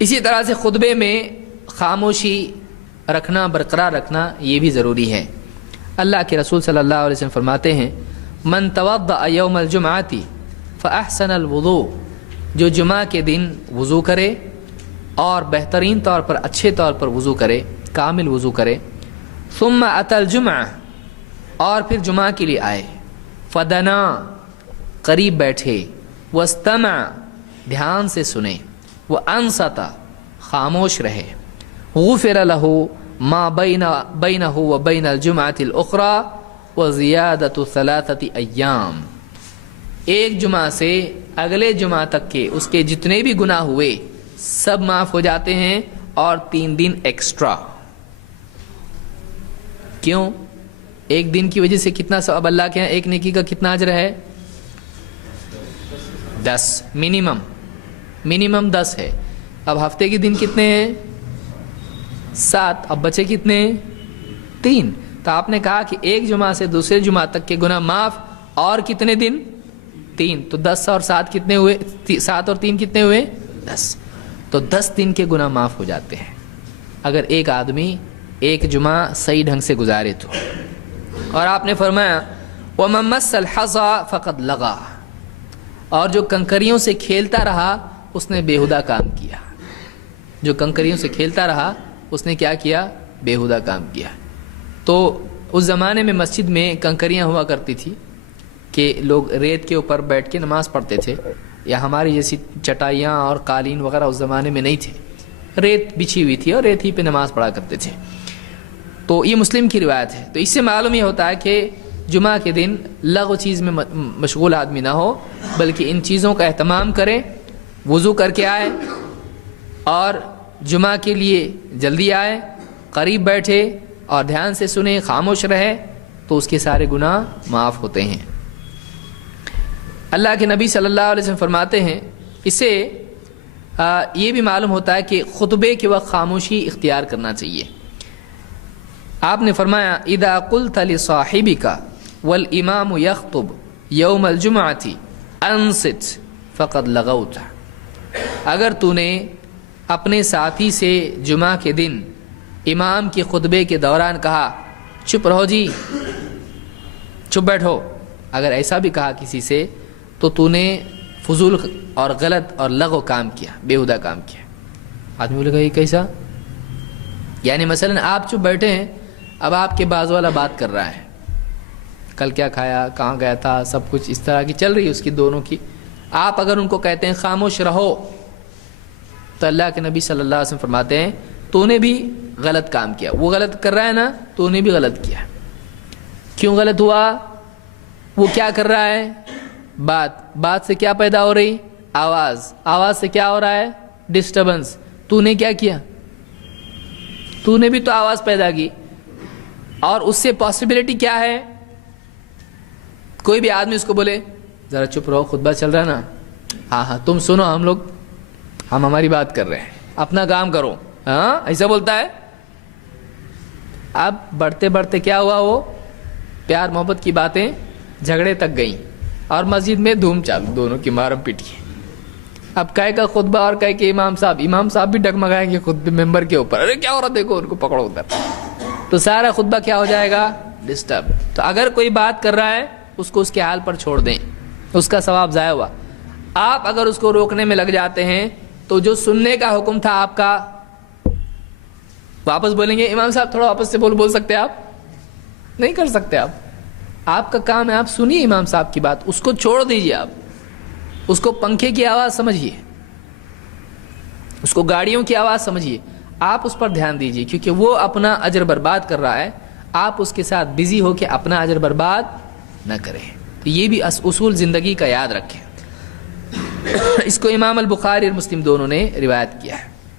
اسی طرح سے خطبے میں خاموشی رکھنا، برقرار رکھنا یہ بھی ضروری ہے۔ اللہ کے رسول صلی اللہ علیہ وسلم فرماتے ہیں من توضأ یوم الجمعۃ فاحسن الوضوء، جو جمعہ کے دن وضو کرے اور بہترین طور پر، اچھے طور پر وضو کرے، کامل وضو کرے، ثم اتى الجمعہ، اور پھر جمعہ کے لیے آئے، فدنا، قریب بیٹھے، واستمع، دھیان سے سنے، وانصت، خاموش رہے، غفر له ما بینہ وبین الجمعۃ الاخری وزیادۃ 3 ایام، ایک جمعہ سے اگلے جمعہ تک کے اس کے جتنے بھی گناہ ہوئے سب معاف ہو جاتے ہیں، اور 3 دن ایکسٹرا۔ کیوں؟ ایک دن کی وجہ سے کتنا ثواب اللہ کے یہاں، ایک نیکی کا کتنا اجر ہے؟ 10، منیمم 10 ہے۔ اب ہفتے کے دن کتنے ہیں؟ 7، اب بچے کتنے ہیں؟ 3۔ تو آپ نے کہا کہ ایک جمعہ سے دوسرے جمعہ تک کے گناہ معاف، اور کتنے دن؟ 3۔ تو 10 اور 7 کتنے ہوئے؟ 7 اور 3 کتنے ہوئے؟ 10۔ تو 10 دن کے گناہ معاف ہو جاتے ہیں اگر ایک آدمی ایک جمعہ صحیح ڈھنگ سے گزارے تو۔ اور آپ نے فرمایا وَمَن مَسَّ الْحَصَىٰ فَقَدْ لَغَا، اور جو کنکریوں سے کھیلتا رہا اس نے بےہودہ کام کیا۔ جو کنکریوں سے کھیلتا رہا اس نے کیا کیا؟ بےہودہ کام کیا۔ تو اس زمانے میں مسجد میں کنکریاں ہوا کرتی تھی کہ لوگ ریت کے اوپر بیٹھ کے نماز پڑھتے تھے، یا ہماری جیسی چٹائیاں اور قالین وغیرہ اس زمانے میں نہیں تھے، ریت بچھی ہوئی تھی اور ریت ہی پہ نماز پڑھا کرتے تھے۔ تو یہ مسلم کی روایت ہے۔ تو اس سے معلوم یہ ہوتا ہے کہ جمعہ کے دن لغو چیز میں مشغول آدمی نہ ہو، بلکہ ان چیزوں کا اہتمام کرے، وضو کر کے آئے اور جمعہ کے لیے جلدی آئے، قریب بیٹھے اور دھیان سے سنے، خاموش رہے، تو اس کے سارے گناہ معاف ہوتے ہیں۔ اللہ کے نبی صلی اللہ علیہ وسلم فرماتے ہیں، اس سے یہ بھی معلوم ہوتا ہے کہ خطبے کے وقت خاموشی اختیار کرنا چاہیے۔ آپ نے فرمایا اذا قلت لصاحبك والامام يخطب يوم الجمعة انصت فقد لغوت، اگر تو نے اپنے ساتھی سے جمعہ کے دن امام کے خطبے کے دوران کہا چپ رہو جی، چپ بیٹھو، اگر ایسا بھی کہا کسی سے تو نے فضول اور غلط اور لغو کام کیا، بےہودہ کام کیا۔ آدمی بولے گا یہ کیسا؟ یعنی مثلا آپ چپ بیٹھے ہیں، اب آپ کے بازو والا بات کر رہا ہے، کل کیا کھایا، کہاں گیا تھا، سب کچھ اس طرح کی چل رہی ہے اس کی دونوں کی۔ آپ اگر ان کو کہتے ہیں خاموش رہو، تو اللہ کے نبی صلی اللہ علیہ وسلم فرماتے ہیں تو نے بھی غلط کام کیا، وہ غلط کر رہا ہے نا، تو نے بھی غلط کیا۔ کیوں غلط ہوا؟ وہ کیا کر رہا ہے؟ بات سے کیا پیدا ہو رہی؟ آواز سے کیا ہو رہا ہے؟ ڈسٹربنس۔ تو نے کیا کیا؟ تو نے بھی تو آواز پیدا کی، اور اس سے پاسبلٹی کیا ہے؟ کوئی بھی آدمی اس کو بولے ذرا چپ رہو، خطبہ چل رہا ہے نا، ہاں تم سنو، ہم ہماری بات کر رہے ہیں، اپنا کام کرو، ہاں ایسا بولتا ہے۔ اب بڑھتے بڑھتے کیا ہوا؟ وہ پیار محبت کی باتیں جھگڑے تک گئیں، اور مسجد میں دھوم چالو، دونوں کی مارم پیٹی۔ اب کہے کا خطبہ اور کہے کہ امام صاحب بھی ڈگمگائیں گے خطبے ممبر کے اوپر، ارے کیا ہو رہا دیکھو، ان کو پکڑو ادھر، تو سارا خطبہ کیا ہو جائے گا؟ ڈسٹرب۔ تو اگر کوئی بات کر رہا ہے اس کو اس کے حال پر چھوڑ دیں، اس کا ثواب ضائع ہوا۔ آپ اگر اس کو روکنے میں لگ جاتے ہیں تو جو سننے کا حکم تھا آپ کا، واپس بولیں گے امام صاحب تھوڑا واپس سے بول سکتے آپ؟ نہیں کر سکتے آپ کا کام ہے آپ سنیے امام صاحب کی بات، اس کو چھوڑ دیجیے، آپ اس کو پنکھے کی آواز سمجھیے، اس کو گاڑیوں کی آواز سمجھیے، آپ اس پر دھیان دیجیے، کیونکہ وہ اپنا اجر برباد کر رہا ہے، آپ اس کے ساتھ بزی ہو کے اپنا اجر برباد نہ کریں۔ تو یہ بھی اصول زندگی کا یاد رکھیں۔ اس کو امام البخاری اور مسلم دونوں نے روایت کیا ہے۔